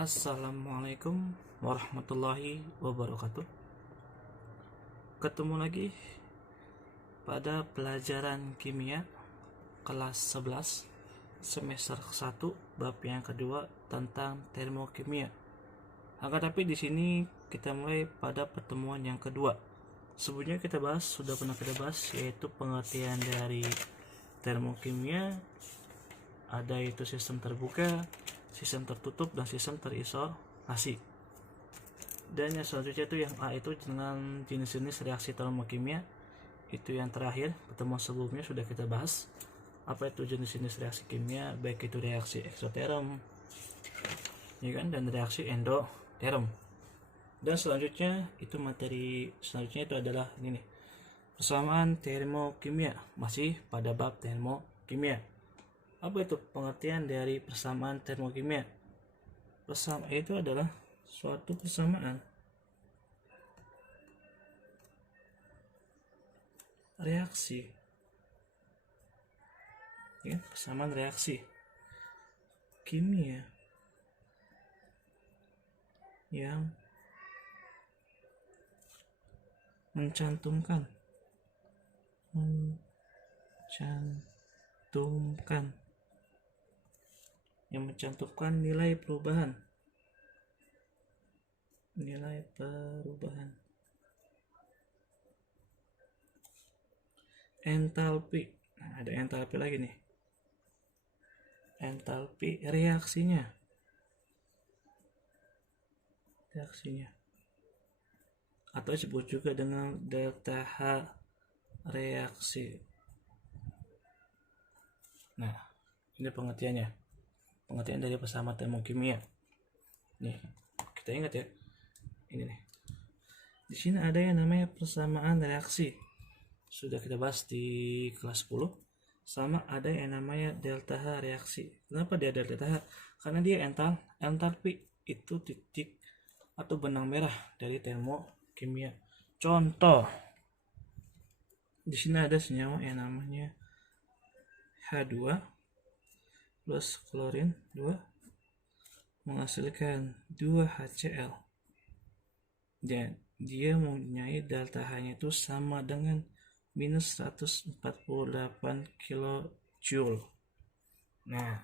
Assalamualaikum warahmatullahi wabarakatuh. Ketemu lagi pada pelajaran kimia kelas 11 semester 1 bab yang kedua tentang termokimia. Akan tapi di sini kita mulai pada pertemuan yang kedua. Sebelumnya sudah pernah kita bahas, yaitu pengertian dari termokimia. Ada itu sistem terbuka, sistem tertutup, dan sistem terisolasi. Dan yang selanjutnya itu yang A itu dengan jenis-jenis reaksi termokimia. Itu yang terakhir, pertemuan sebelumnya sudah kita bahas apa itu jenis-jenis reaksi kimia, baik itu reaksi eksoterm ya kan, dan reaksi endoterm. Dan selanjutnya itu materi selanjutnya itu adalah ini nih, persamaan termokimia, masih pada bab termokimia. Apa itu pengertian dari persamaan termokimia? Persamaan itu adalah suatu persamaan reaksi, ya, persamaan reaksi kimia yang mencantumkan nilai perubahan entalpi. Nah, ada entalpi lagi nih, entalpi reaksinya atau disebut juga dengan delta H reaksi. Nah, ini pengertian dari persamaan termokimia. Nih, kita ingat ya. Ini nih. Di sini ada yang namanya persamaan reaksi. Sudah kita bahas di kelas 10. Sama ada yang namanya delta H reaksi. Kenapa dia delta H? Karena dia entalpi itu titik atau benang merah dari termokimia. Contoh, di sini ada senyawa yang namanya H2 plus klorin 2 menghasilkan 2 HCl. Dan dia mempunyai delta H-nya itu sama dengan minus 148 kilojoule. Nah,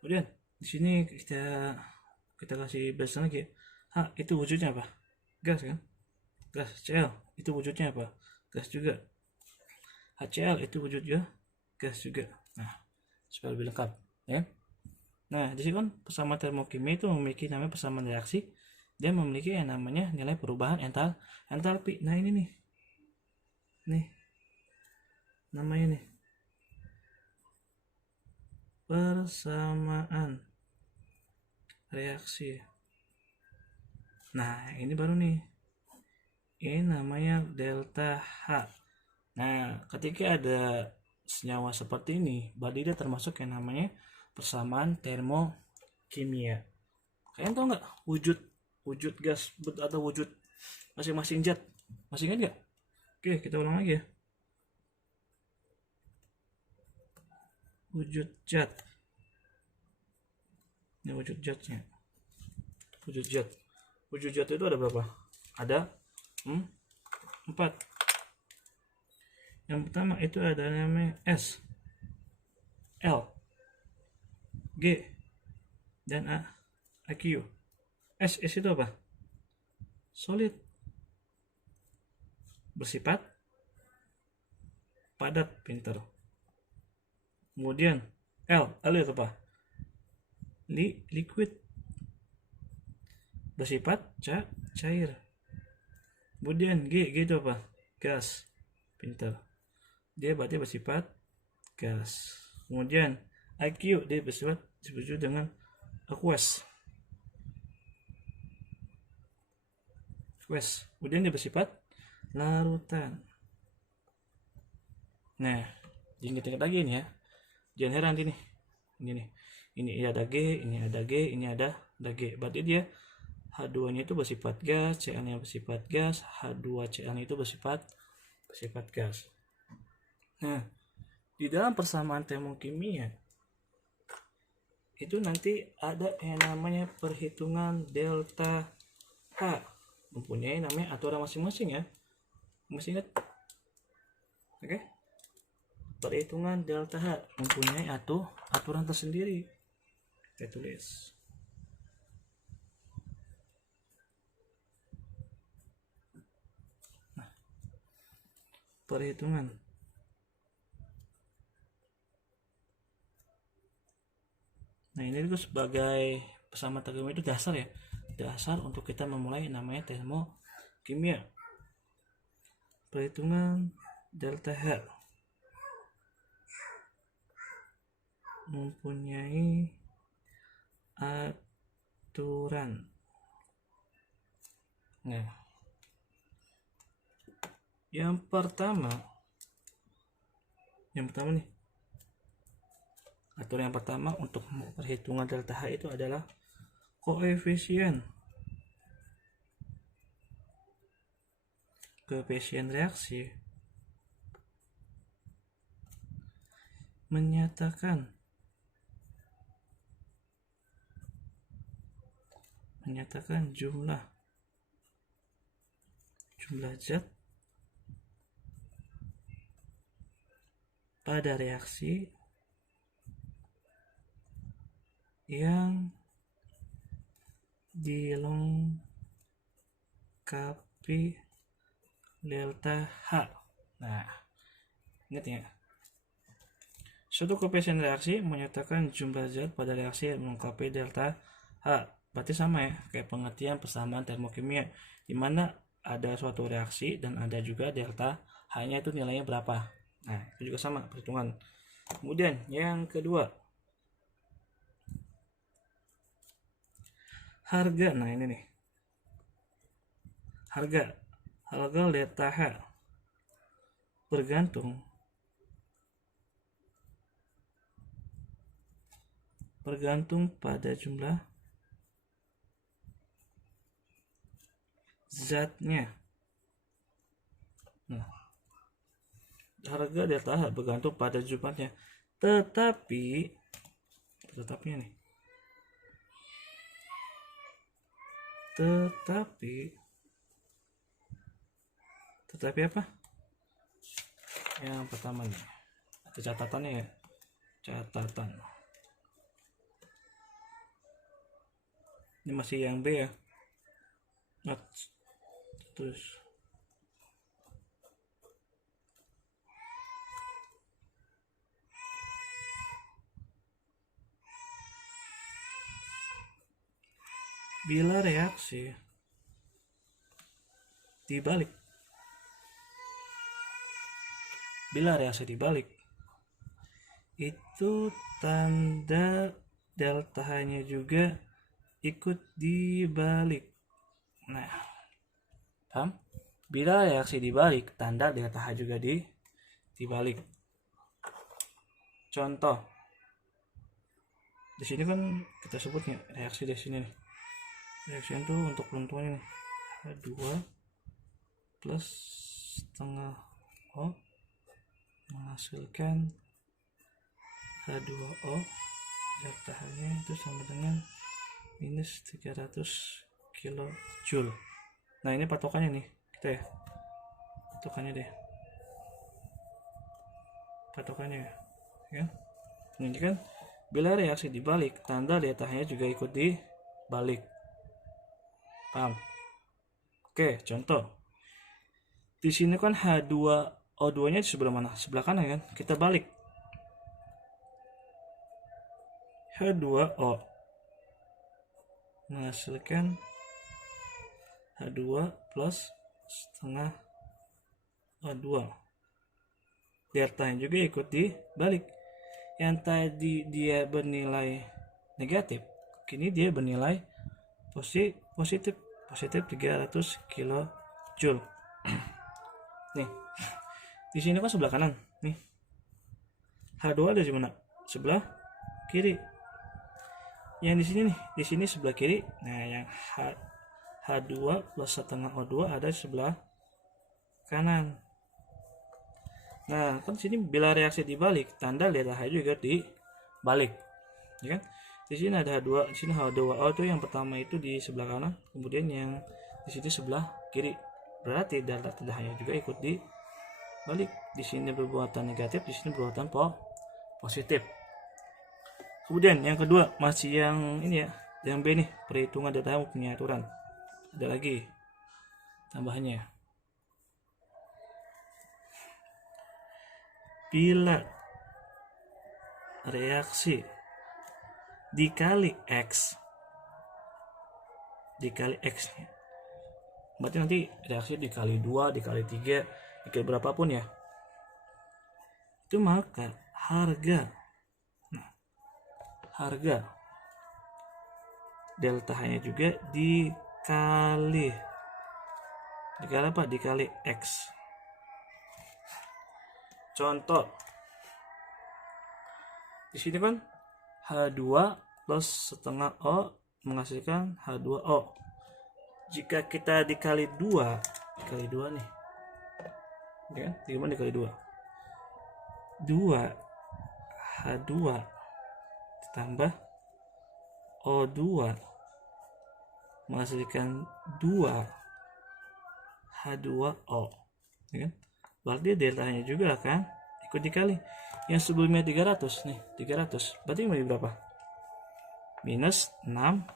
kemudian di sini kita kasih bahasan lagi. H itu wujudnya apa? Gas kan? Gas. Cl itu wujudnya apa? Gas juga. HCl itu wujudnya gas juga. Nah, supaya lebih lengkap ya. Nah, di sini kan persamaan termokimia itu memiliki namanya persamaan reaksi. Dia memiliki yang namanya nilai perubahan entalpi. Nah, ini nih. Namanya nih, persamaan reaksi. Nah, ini baru nih. Ini namanya delta H. Nah, ketika ada senyawa seperti ini, berarti dia termasuk yang namanya persamaan termokimia. Kalian tahu nggak wujud gas atau wujud masing-masing zat? Masih ingat nggak? Oke, kita ulang lagi ya. Wujud zat. Ini wujud zatnya. Wujud zat itu ada berapa? Ada 4. Yang pertama itu ada namanya S, L, G, dan AQ. S itu apa? Solid, bersifat padat, pintar. Kemudian L itu apa? Liquid, bersifat cair. Kemudian G itu apa? Gas, pintar. Dia berarti bersifat gas. Kemudian IQ dia bersifat disebut dengan aqueous. Kemudian dia bersifat larutan. Nah, ingat lagi ini ya. Jangan heran ini. Ini ada G, ini ada G, ini ada G. Berarti dia H2-nya itu bersifat gas, Cl-nya bersifat gas, H2Cl-nya itu bersifat gas. Nah, di dalam persamaan termokimia itu nanti ada yang namanya perhitungan delta H, mempunyai namanya aturan masing-masing ya, masih ingat? Oke, perhitungan delta H mempunyai aturan tersendiri. Kita tulis. Nah, perhitungan ini juga sebagai pesama terkini itu dasar ya, dasar untuk kita memulai namanya termokimia. Perhitungan delta H mempunyai aturan. Nah, yang pertama nih, aturan yang pertama untuk perhitungan delta H itu adalah koefisien reaksi menyatakan jumlah zat pada reaksi yang dilengkapi delta H. Nah, ingat ya, suatu koefisien reaksi menyatakan jumlah zat pada reaksi yang melengkapi delta H. Berarti sama ya, kayak pengertian persamaan termokimia, di mana ada suatu reaksi dan ada juga delta H-nya itu nilainya berapa. Nah, itu juga sama perhitungan. Kemudian yang kedua, harga. Nah, ini nih, harga delta H bergantung pada jumlah zatnya. Nah, harga delta H bergantung pada jumlahnya, tetapi apa? Yang pertama nih, ada catatannya ya, catatan. Ini masih yang B ya. Terus bila reaksi dibalik, itu tanda delta H-nya juga ikut dibalik. Nah, paham? Bila reaksi dibalik, tanda delta H juga dibalik. Contoh, di sini kan kita sebutnya reaksi di sini nih. Reaksi itu untuk pelunturannya nih, H2 plus setengah O menghasilkan H2O, delta H-nya itu sama dengan minus 300 kilojoule. Nah, ini patokannya nih kita ya, patokannya ya. Ini kan bila reaksi dibalik, tanda delta H-nya juga ikut dibalik. Paham? Oke, contoh. Di sini kan H2O2-nya di sebelah mana? Sebelah kanan kan? Kita balik. H2O menghasilkan H2 plus setengah O2. Delta juga ikut dibalik. Yang tadi dia bernilai negatif, kini dia bernilai positif 300 kilojoule. Nih, di sini kan sebelah kanan nih. H2 ada di mana? Sebelah kiri. Yang di sini nih, di sini sebelah kiri. Nah, yang H2 plus setengah O2 ada di sebelah kanan. Nah, kan sini bila reaksi dibalik, tanda delta H juga dibalik, ya kan? Di sini ada H2, di sini H2O itu yang pertama itu di sebelah kanan, kemudian yang di sini sebelah kiri. Berarti delta tedahnya juga ikut di balik. Di sini berbuatan negatif, di sini berbuatan positif. Kemudian yang kedua masih yang ini ya, yang B nih, perhitungan delta punya aturan. Ada lagi tambahannya. Bila reaksi dikali X nya, berarti nanti reaksi dikali 2, dikali 3, dikali berapapun ya, itu maka harga delta nya juga dikali apa? Dikali X. Contoh, di sini kan H2 plus setengah O menghasilkan H2O. Jika kita dikali 2 nih, ya, gimana dikali 2? 2 H2 ditambah O2 menghasilkan 2 H2O, ya kan? Berarti deltanya juga akan ikut dikali. Yang sebelumnya 300 nih, 300 berarti menjadi berapa? Minus 600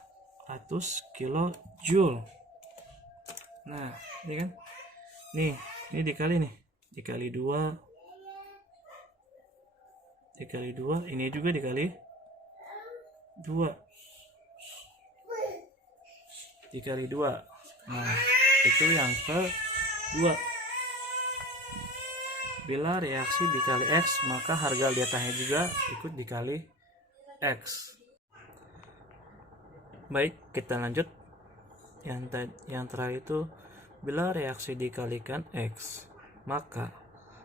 kilojoule. Nah, ini kan, ini dikali nih, dikali 2, ini juga dikali 2, dikali 2. Nah, itu yang kedua. Bila reaksi dikali X, maka harga deltanya juga ikut dikali X. Baik, kita lanjut. Yang terakhir itu, bila reaksi dikalikan X, maka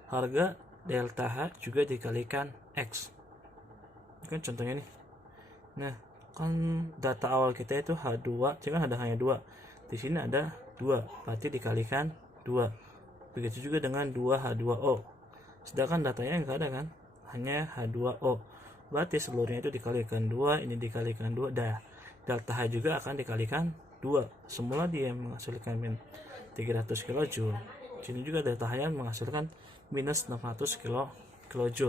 harga delta H juga dikalikan X. Ini kan contohnya nih. Nah, kan data awal kita itu H2, jangan ada hanya 2. Di sini ada 2, berarti dikalikan 2. Begitu juga dengan 2H2O. Sedangkan datanya enggak ada kan, hanya H2O. Berarti seluruhnya itu dikalikan 2, ini dikalikan 2, delta H juga akan dikalikan 2. Semula dia menghasilkan 300 kJ. Sini juga delta H menghasilkan minus 600 kJ.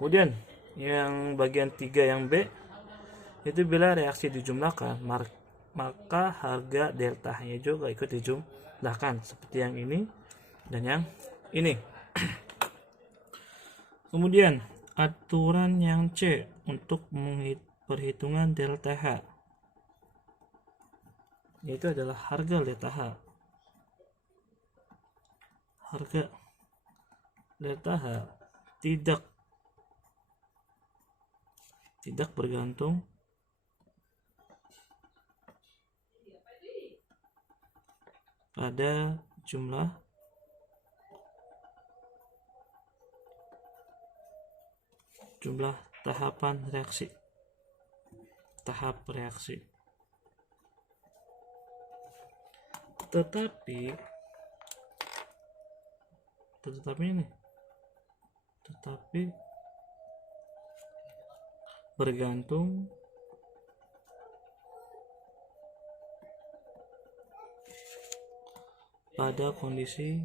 Kemudian yang bagian 3 yang B itu bila reaksi dijumlahkan, maka harga delta H juga ikut dijumlahkan, seperti yang ini dan yang ini. Kemudian aturan yang C untuk perhitungan delta H, yaitu adalah harga delta H. Harga delta H tidak bergantung pada jumlah tahapan reaksi. Tahap reaksi. Tetapi bergantung pada kondisi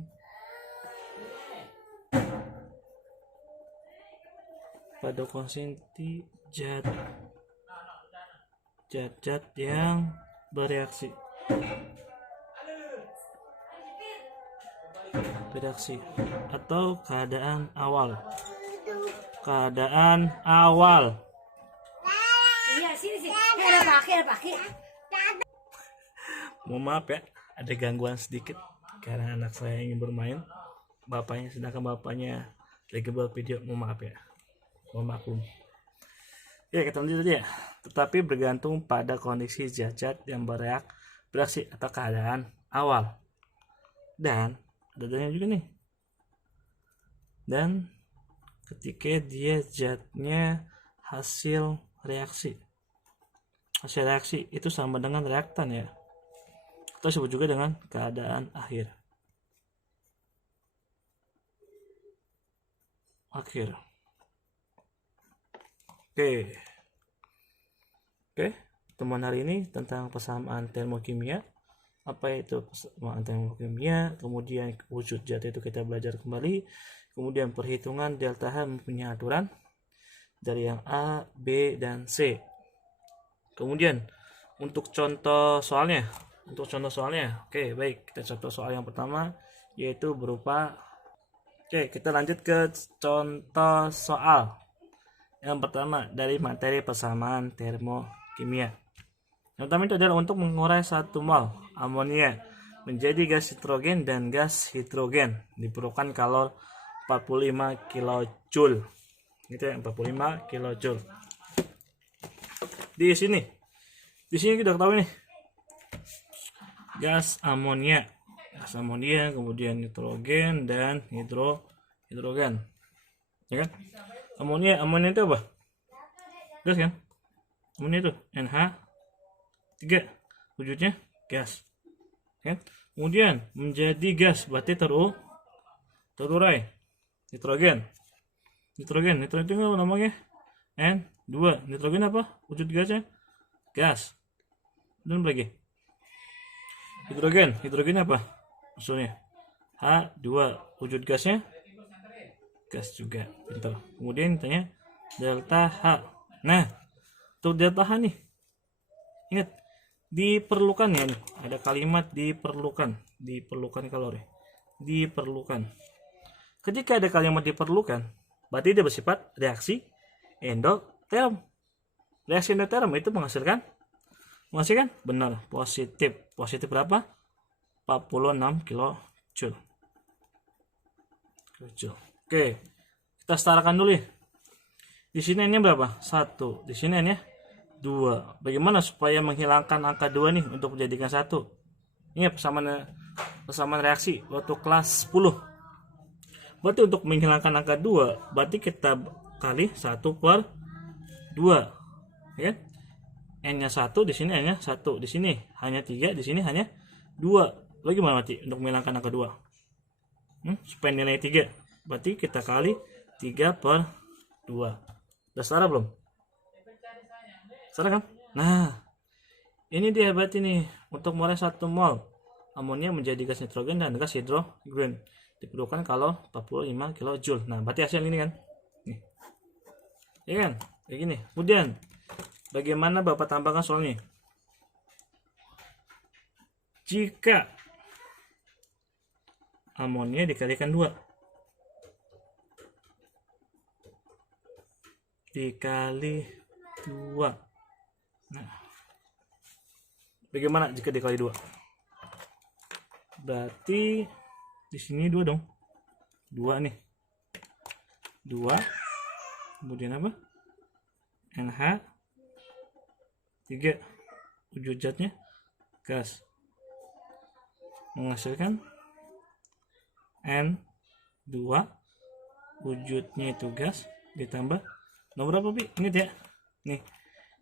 zat yang bereaksi atau keadaan awal. Mohon maaf ya, ada gangguan sedikit karena anak saya ingin bermain. Sedangkan bapaknya lagi buat video. Mohon maaf ya, mohon maklum. Ya, kita lanjut aja ya. Tetapi bergantung pada kondisi zat yang bereaksi atau keadaan awal. Dan adanya juga nih. Dan ketika dia zatnya hasil reaksi itu sama dengan reaktan ya, atau disebut juga dengan keadaan akhir. Oke, Oke, pertemuan hari ini tentang persamaan termokimia. Apa itu persamaan termokimia? Kemudian wujud zat itu kita belajar kembali. Kemudian perhitungan delta H mempunyai aturan dari yang A, B, dan C. Kemudian untuk contoh soalnya, oke baik, kita contoh soal yang pertama yaitu berupa, oke kita lanjut ke contoh soal yang pertama dari materi persamaan termokimia. Yang pertama itu adalah untuk mengurai 1 mol amonia menjadi gas hidrogen dan gas hidrogen diperlukan kalor 45 kJ. Gitu ya, 45 kJ. Di sini kita ketahui nih. Gas amonia, kemudian nitrogen dan hidrogen. Ya kan? Amonia itu apa? Gas kan? Amonia itu NH3. Wujudnya gas. Kan? Kemudian menjadi gas berarti terurai. Nitrogen itu apa namanya? N2. Nitrogen apa? Wujud gasnya gas. Dan lagi hidrogen apa maksudnya? H2. Wujud gasnya gas juga. Bentar. Kemudian tanya delta H. Nah, untuk delta H nih, ingat diperlukan ya nih. Ada kalimat diperlukan kalori. Diperlukan. Ketika ada kalimat diperlukan, berarti dia bersifat reaksi endoterm. Reaksi endoterm itu menghasilkan benar positif. Positif berapa? 46 kJ. Oke, kita setarakan dulu ya. Di sini N-nya berapa? 1. Di sini N-nya 2. Bagaimana supaya menghilangkan angka 2 nih untuk menjadikan 1? Ini persamaan reaksi waktu kelas 10. Berarti untuk menghilangkan angka 2, berarti kita kali 1/2. Ya. N-nya 1, di sini N-nya 1. Di sini hanya 3, di sini hanya 2. Lagi gimana berarti untuk menghilangkan angka 2? Supaya nilai 3. Berarti kita kali 3/2. Udah setara belum? Setara kan? Nah, ini dia berarti nih untuk mengurai 1 mol amonia menjadi gas nitrogen dan gas hidrogen diperlukan kalor 45 kJ. Nah, berarti hasil ini kan? Nih. Ya kan? Kayak gini. Kemudian bagaimana Bapak tambahkan soalnya? Jika amonia dikalikan 2 dikali 2. Nah, bagaimana jika dikali 2? Berarti di sini 2 dong. 2 nih. 2. Kemudian apa? NH3. Wujud zatnya gas. Menghasilkan N2. Wujudnya itu gas ditambah nomor berapa, Pi? Ingat ya. Nih.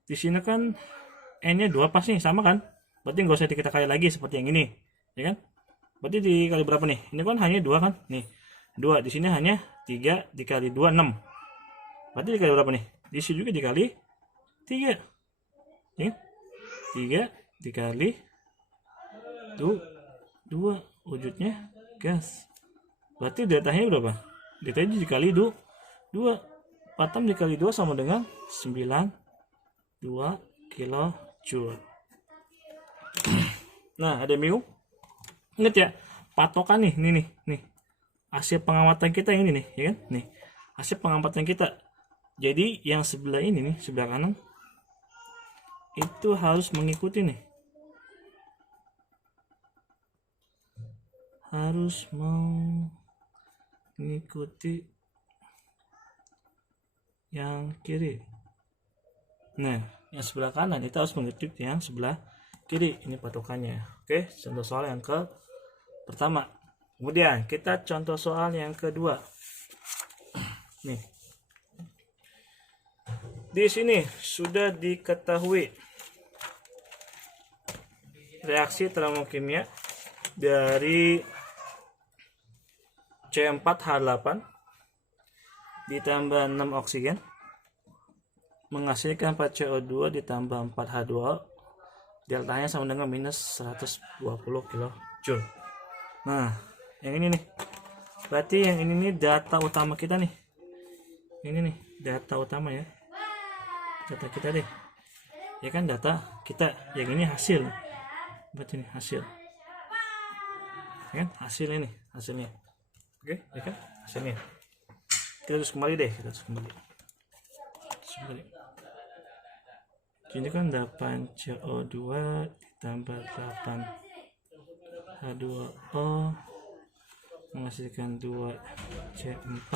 Di sini kan N-nya 2 pas nih, sama kan? Berarti nggak usah kita kali lagi seperti yang ini. Ya kan? Berarti dikali berapa nih? Ini kan hanya 2 kan? Nih. 2 di sini hanya 3 dikali 2 6. Berarti dikali berapa nih? Di sini juga dikali 3. Ya. 3 dikali 2 wujudnya gas. Berarti deltanya berapa? Deltanya dikali 2. 4 dikali 2 sama dengan 92 kJ. Nah, ada mu. Ingat ya, patokan nih, nih. Hasil pengamatan kita yang ini nih, ya kan? Nih. Hasil pengamatan kita. Jadi yang sebelah ini nih, sebelah kanan itu harus mengikuti nih. Harus mengikuti yang kiri. Nah, yang sebelah kanan itu harus mengikuti yang sebelah kiri. Ini patokannya. Oke, contoh soal yang pertama. Kemudian kita contoh soal yang kedua. Nih. Di sini sudah diketahui reaksi termokimia dari C4H8 ditambah 6 oksigen menghasilkan 4CO2 ditambah 4H2O, deltanya sama dengan minus 120 kJ. Nah, yang ini nih, berarti yang ini nih data utama kita nih. Ini nih data utama ya, data kita deh ya kan, data kita. Yang ini hasil, berarti ini hasil ya kan, hasil ini hasilnya. Oke ya kan, hasilnya. Kita terus kembali deh, terus kembali. Ini kan 8 CO2 ditambah 8 H2O menghasilkan 2 C4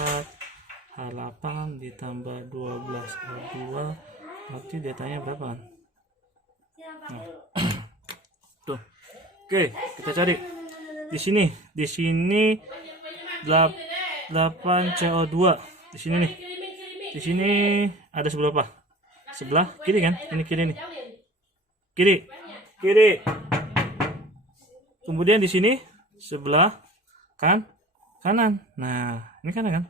H8 ditambah 12 O2, berarti datanya berapa kan? Nah. Tuh. Oke, kita cari. Di sini 8 CO2. Di sini nih. Di sini ada sebelah apa? Sebelah kiri kan? Ini kiri nih. Kiri. Kemudian di sini sebelah kanan. Nah, ini kanan kan?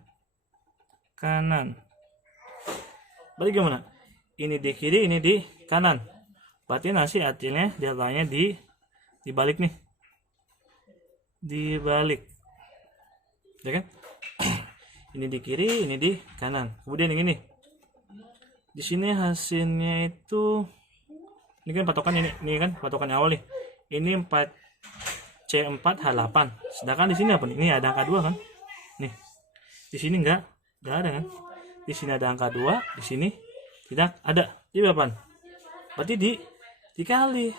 Kanan. Berarti gimana? Ini di kiri, ini di kanan. Berarti nanti hasilnya datanya dibalik nih. Dibalik. Ya kan? Ini di kiri, ini di kanan. Kemudian yang ini. Di sini hasilnya itu, ini kan patokan ini kan patokan awal nih. Ini 4C4H8. Sedangkan di sini apa nih? Ini ada angka 2 kan? Nih. Di sini enggak ada kan? Di sini ada angka 2, di sini tidak ada. Jadi berapa? Berarti dikali.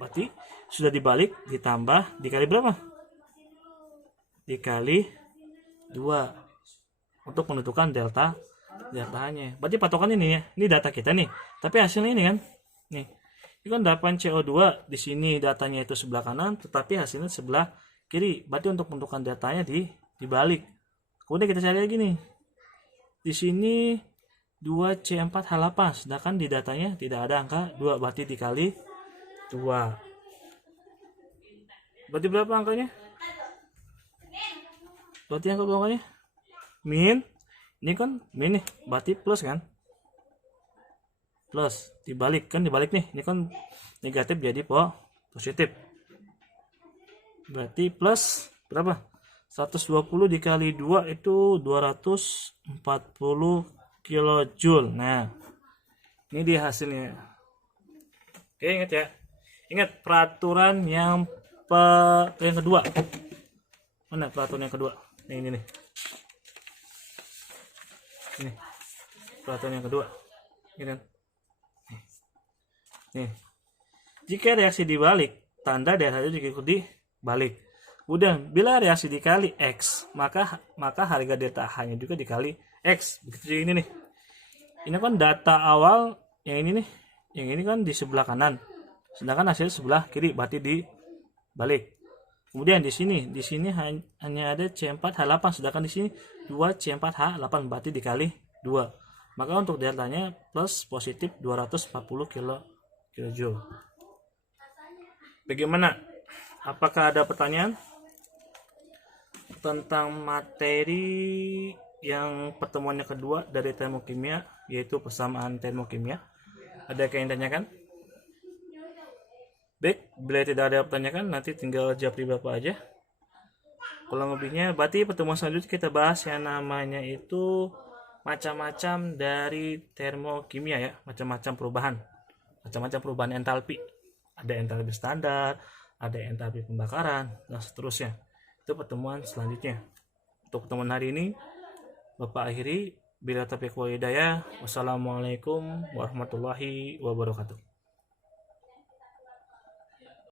Berarti sudah dibalik, ditambah, dikali berapa? Dikali 2 untuk menentukan deltanya. Berarti patokan ini ya. Ini data kita nih. Tapi hasilnya ini kan. Nih. Ini kan 8 CO2, di sini datanya itu sebelah kanan, tetapi hasilnya sebelah kiri. Berarti untuk menentukan datanya dibalik. Kemudian kita cari lagi nih. Di sini 2C4H8, sedangkan di datanya tidak ada angka 2, berarti dikali 2. Berarti berapa angkanya? Berarti angka berapanya? Min. Ini kan min nih, berarti plus kan? Plus, dibalik nih. Ini kan negatif jadi positif. Berarti plus berapa? 120 dikali 2 itu 240 kilojoule. Nah, ini dia hasilnya. Oke, ingat ya. Ingat peraturan yang kedua. Mana peraturan yang kedua? Ini nih. Ini peraturan yang kedua. Ini kan. Nih. Jika reaksi dibalik, tanda dasarnya juga dibalik. Udah, bila reaksi dikali X, maka harga delta H-nya juga dikali X. Begitu ini nih. Ini kan data awal yang ini nih. Yang ini kan di sebelah kanan. Sedangkan hasil sebelah kiri, berarti dibalik. Kemudian di sini hanya ada C4H8, sedangkan di sini 2C4H8, berarti dikali 2. Maka untuk deltanya plus positif 240 kilojoule. Bagaimana? Apakah ada pertanyaan tentang materi yang pertemuannya kedua dari termokimia, yaitu persamaan termokimia? Ada yang tanyakan? Baik, bila tidak ada pertanyaan, nanti tinggal jawab di Bapak aja. Kurang lebihnya, berarti pertemuan selanjutnya kita bahas yang namanya itu macam-macam dari termokimia ya, macam-macam perubahan entalpi. Ada entalpi standar, ada entalpi pembakaran, dan seterusnya. Itu pertemuan selanjutnya. Untuk pertemuan hari ini, Bapak akhiri. Bila taufiq wal hidayah. Wassalamualaikum warahmatullahi wabarakatuh.